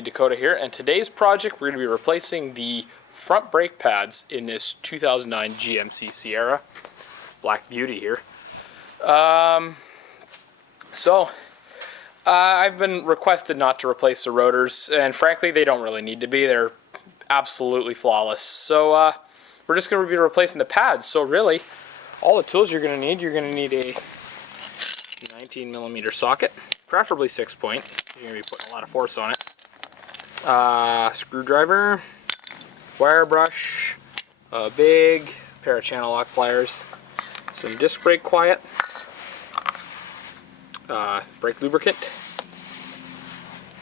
Dakota here, and today's project we're going to be replacing the front brake pads in this 2009 GMC Sierra. Black Beauty here. I've been requested not to replace the rotors, and frankly they don't really need to be. They're absolutely flawless. So we're just going to be replacing the pads. So really, all the tools you're going to need a 19mm socket, preferably 6-point. You're going to be putting a lot of force on it. Screwdriver, wire brush, a big pair of channel lock pliers, some disc brake quiet, brake lubricant,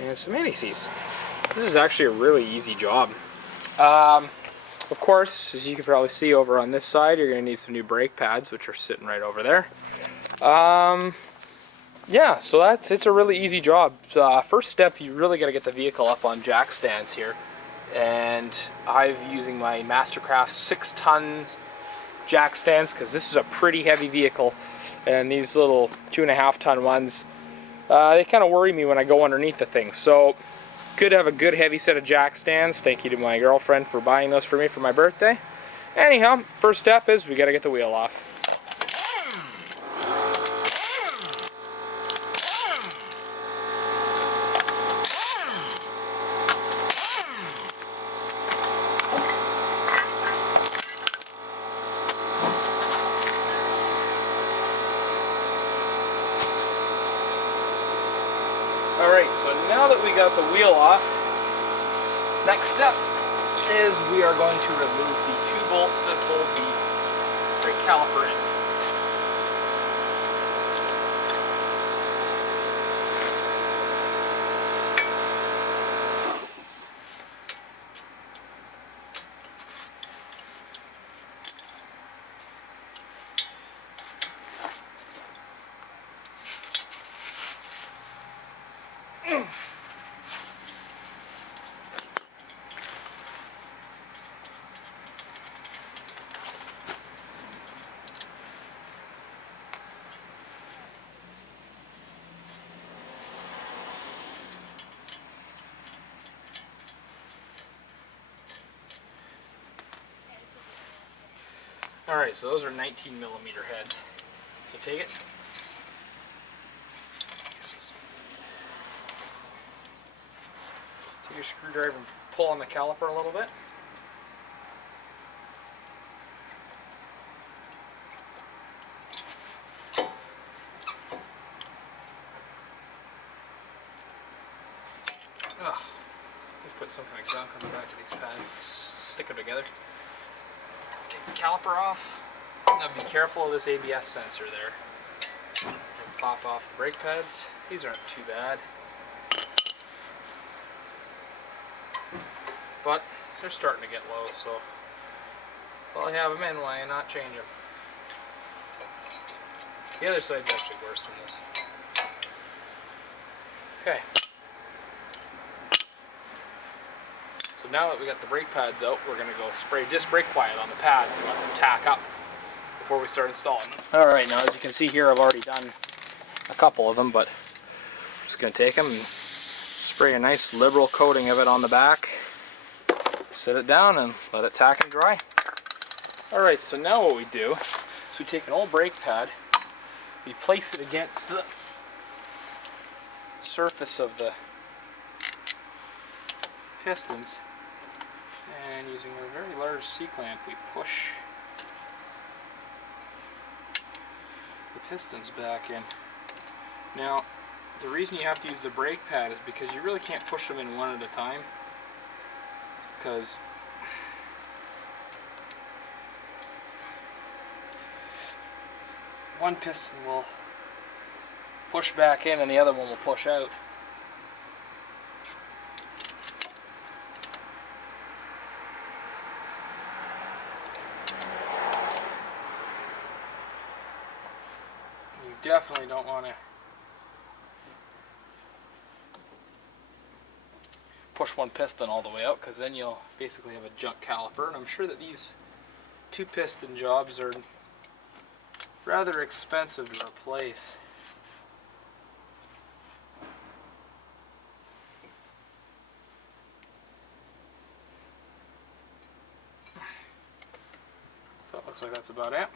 and some anti-seize. This is actually a really easy job. Of course, as you can probably see over on this side, you're going to need some new brake pads, which are sitting right over there. Yeah, so it's a really easy job. First step, you really got to get the vehicle up on jack stands here, and I'm using my Mastercraft 6-ton jack stands because this is a pretty heavy vehicle, and these little 2.5-ton ones, they kind of worry me when I go underneath the thing. So good to have a good heavy set of jack stands. Thank you to my girlfriend for buying those for me for my birthday. Anyhow, first step is we got to get the wheel off. Alright, so now that we got the wheel off, next step is we are going to remove the 2 bolts that hold the brake caliper in. Alright, so those are 19mm heads. So take it. Take your screwdriver and pull on the caliper a little bit. Just put some kind of gunk on the back of these pads. Stick them together. Take the caliper off. Now be careful of this ABS sensor there. And pop off the brake pads. These aren't too bad, but they're starting to get low, so while I have them in, why not change them? The other side's actually worse than this. Okay. So now that we got the brake pads out, we're going to go spray disc brake quiet on the pads and let them tack up before we start installing them. Alright, now as you can see here, I've already done a couple of them, but I'm just going to take them and spray a nice liberal coating of it on the back, set it down and let it tack and dry. Alright, so now what we do is we take an old brake pad, we place it against the surface of the pistons, and using a very large C-clamp we push the pistons back in. Now the reason you have to use the brake pad is because you really can't push them in one at a time, because one piston will push back in and the other one will push out. Definitely don't want to push one piston all the way out, because then you'll basically have a junk caliper, and I'm sure that these 2 piston jobs are rather expensive to replace. looks like that's about it.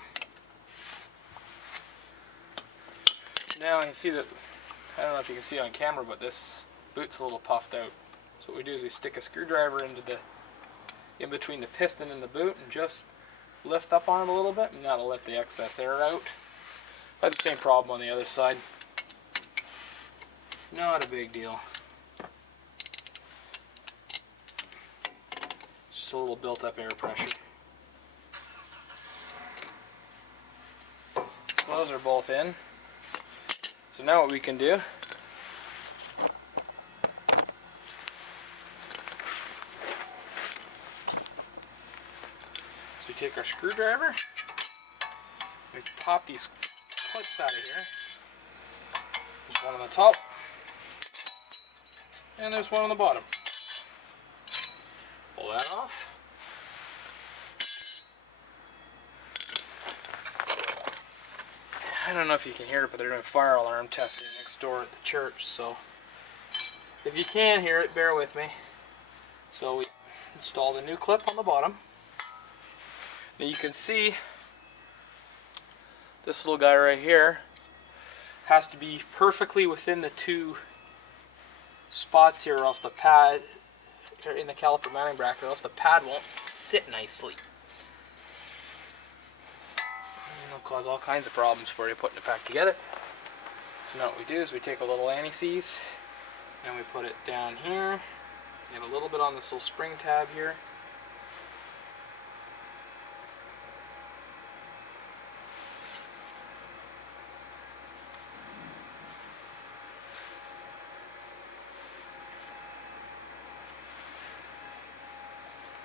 Now you see that, I don't know if you can see on camera, but this boot's a little puffed out. So what we do is we stick a screwdriver in between the piston and the boot and just lift up on it a little bit, and that'll let the excess air out. I had the same problem on the other side. Not a big deal. It's just a little built up air pressure. Those are both in. So now what we can do is we take our screwdriver, we pop these clips out of here. There's one on the top, and there's one on the bottom. Pull that off. I don't know if you can hear it, but they're doing fire alarm testing next door at the church, so if you can hear it, bear with me. So we install the new clip on the bottom. Now you can see this little guy right here has to be perfectly within the two spots here, or else the pad, in the caliper mounting bracket, or else the pad won't sit nicely. It'll cause all kinds of problems for you putting it back together. So now what we do is we take a little anti-seize and we put it down here, get a little bit on this little spring tab here.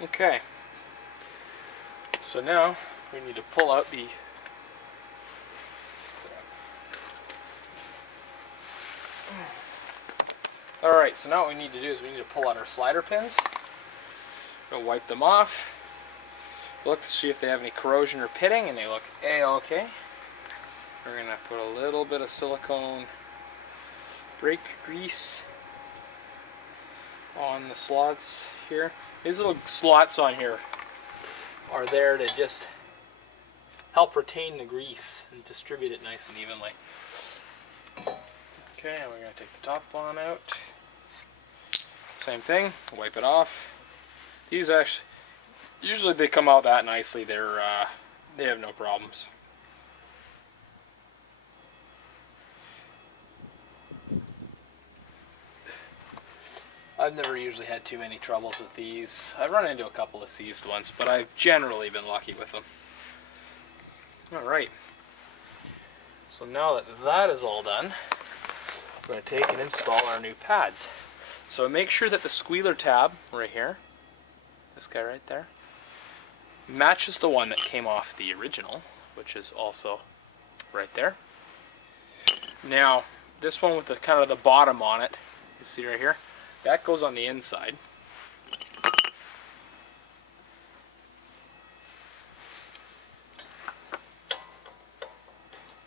Okay, so now we need to pull out the Alright, so now what we need to do is we need to pull out our slider pins. We're going to wipe them off. Look to see if they have any corrosion or pitting, and they look A-okay. We're going to put a little bit of silicone brake grease on the slots here. These little slots on here are there to just help retain the grease and distribute it nice and evenly. Okay, and we're going to take the top one out. Same thing, wipe it off. These actually, usually they come out that nicely. They have no problems. I've never usually had too many troubles with these. I've run into a couple of seized ones, but I've generally been lucky with them. Alright, so now that that is all done, we're going to take and install our new pads. So make sure that the squealer tab right here, this guy right there, matches the one that came off the original, which is also right there. Now, this one with the kind of the bottom on it, you see right here, that goes on the inside.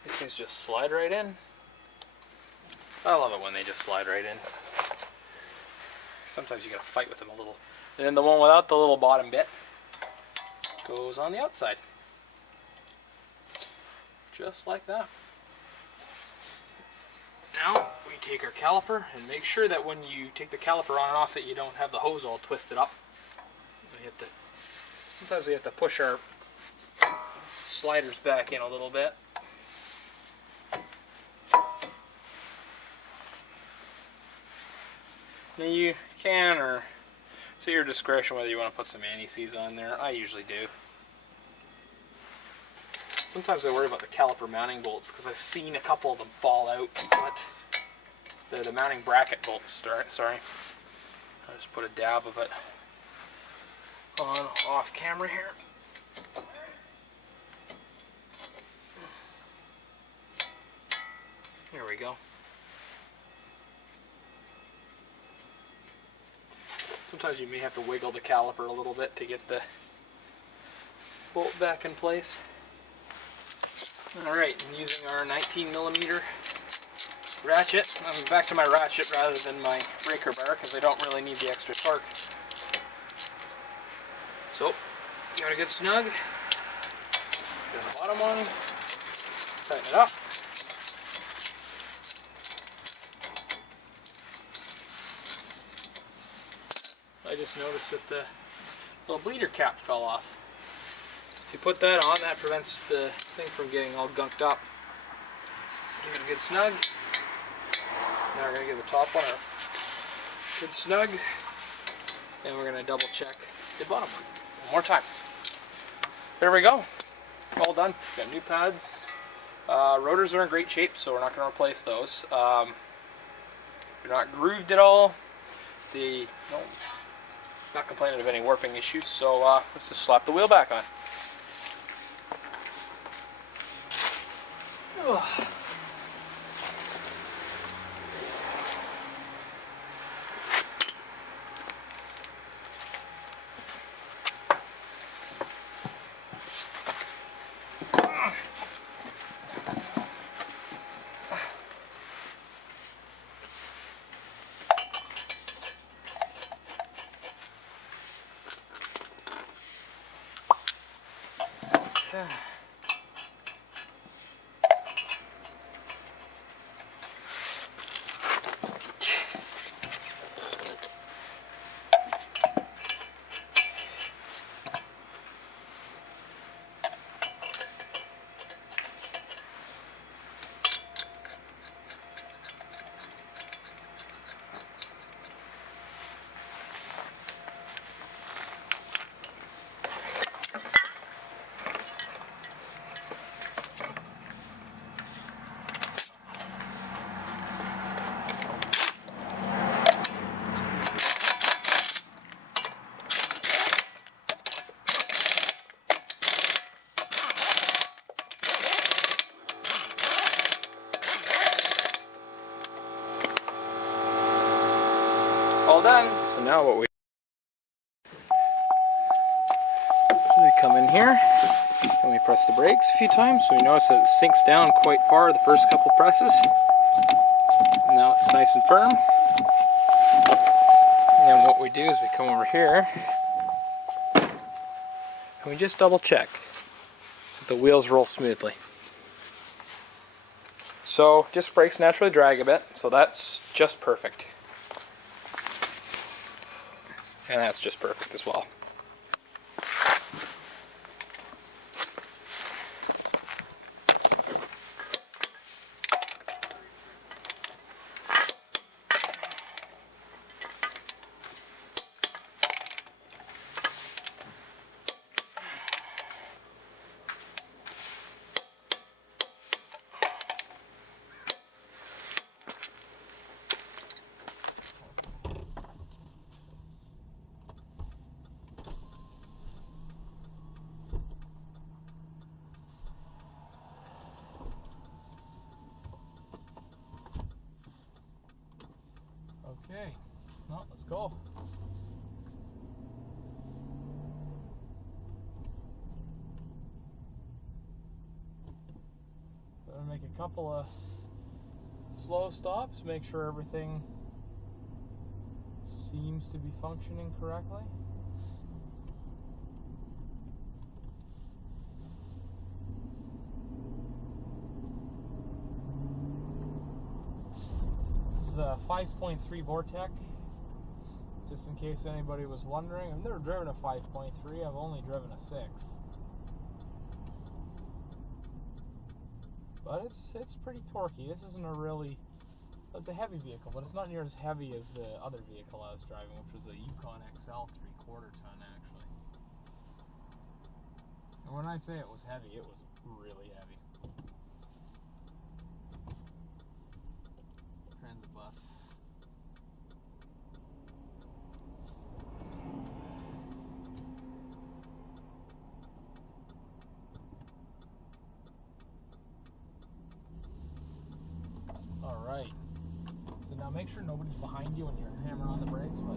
These things just slide right in. I love it when they just slide right in. Sometimes you gotta fight with them a little. And then the one without the little bottom bit goes on the outside. Just like that. Now we take our caliper and make sure that when you take the caliper on and off that you don't have the hose all twisted up. Sometimes we have to push our sliders back in a little bit. Now you can, or it's at your discretion whether you want to put some anti-seize on there. I usually do. Sometimes I worry about the caliper mounting bolts because I've seen a couple of them fall out, but they're the mounting bracket bolts, sorry. I'll just put a dab of it on off camera here. Here we go. Sometimes you may have to wiggle the caliper a little bit to get the bolt back in place. Alright, I'm using our 19mm ratchet. I'm back to my ratchet rather than my breaker bar because I don't really need the extra torque. So, got to get snug. Here's the bottom one. Tighten it up. I just noticed that the little bleeder cap fell off. If you put that on, that prevents the thing from getting all gunked up. Give it a good snug. Now we're going to give the top one a good snug. And we're going to double check the bottom one more time. There we go. All done. Got new pads. Rotors are in great shape, so we're not going to replace those. They're not grooved at all. Not complaining of any warping issues, so let's just slap the wheel back on. Ugh. All done. So now what we come in here and we press the brakes a few times, so we notice that it sinks down quite far the first couple presses. And now it's nice and firm. And then what we do is we come over here and we just double check that the wheels roll smoothly. So disc brakes naturally drag a bit, so that's just perfect. And that's just perfect as well. Okay, well, let's go. Gonna make a couple of slow stops, make sure everything seems to be functioning correctly. This is a 5.3 Vortec, just in case anybody was wondering. I've never driven a 5.3, I've only driven a 6. But it's pretty torquey. This isn't a really, it's a heavy vehicle, but it's not near as heavy as the other vehicle I was driving, which was a Yukon XL 3/4 ton actually. And when I say it was heavy, it was really heavy. Transit bus. Alright, so now make sure nobody's behind you when you're hammering on the brakes, but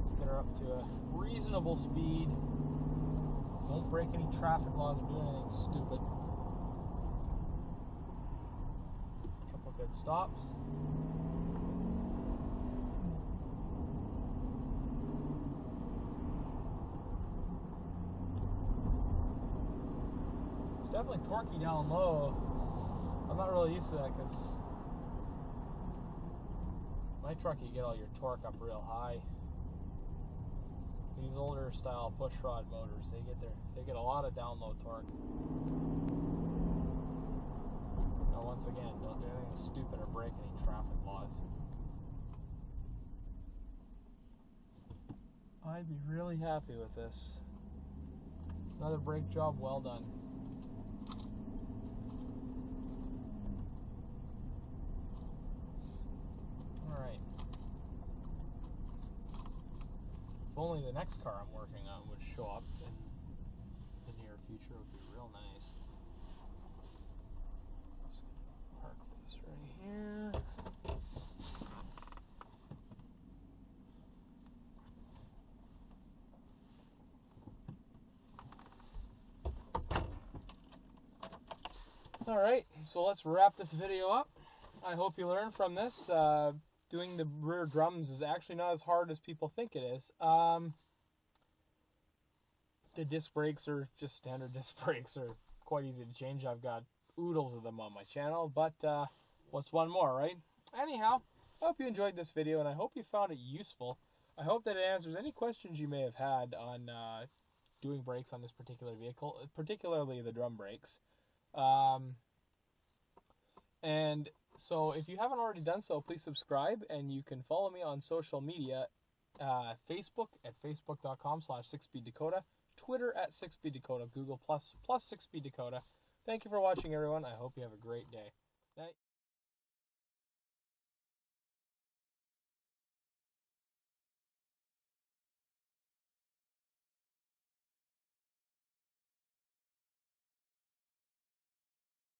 let's get her up to a reasonable speed. Don't break any traffic laws or do anything stupid. A couple good stops. definitely torquey down low. I'm not really used to that because my truck, you get all your torque up real high. These older style push rod motors, they get a lot of down low torque. Now once again, don't do anything stupid or break any traffic laws. I'd be really happy with this. Another brake job well done. Alright. If only the next car I'm working on would show up in the near future, it would be real nice. Just gonna park this right here. Alright, so let's wrap this video up. I hope you learned from this. Doing the rear drums is actually not as hard as people think it is. The disc brakes are just standard disc brakes, are quite easy to change. I've got oodles of them on my channel, but what's one more, right? Anyhow, I hope you enjoyed this video, and I hope you found it useful. I hope that it answers any questions you may have had on doing brakes on this particular vehicle, particularly the drum brakes. And so if you haven't already done so, please subscribe, and you can follow me on social media, Facebook at facebook.com/6speeddakota, Twitter at 6speeddakota, Google plus 6speeddakota. Thank you for watching, everyone. I hope you have a great day. Night.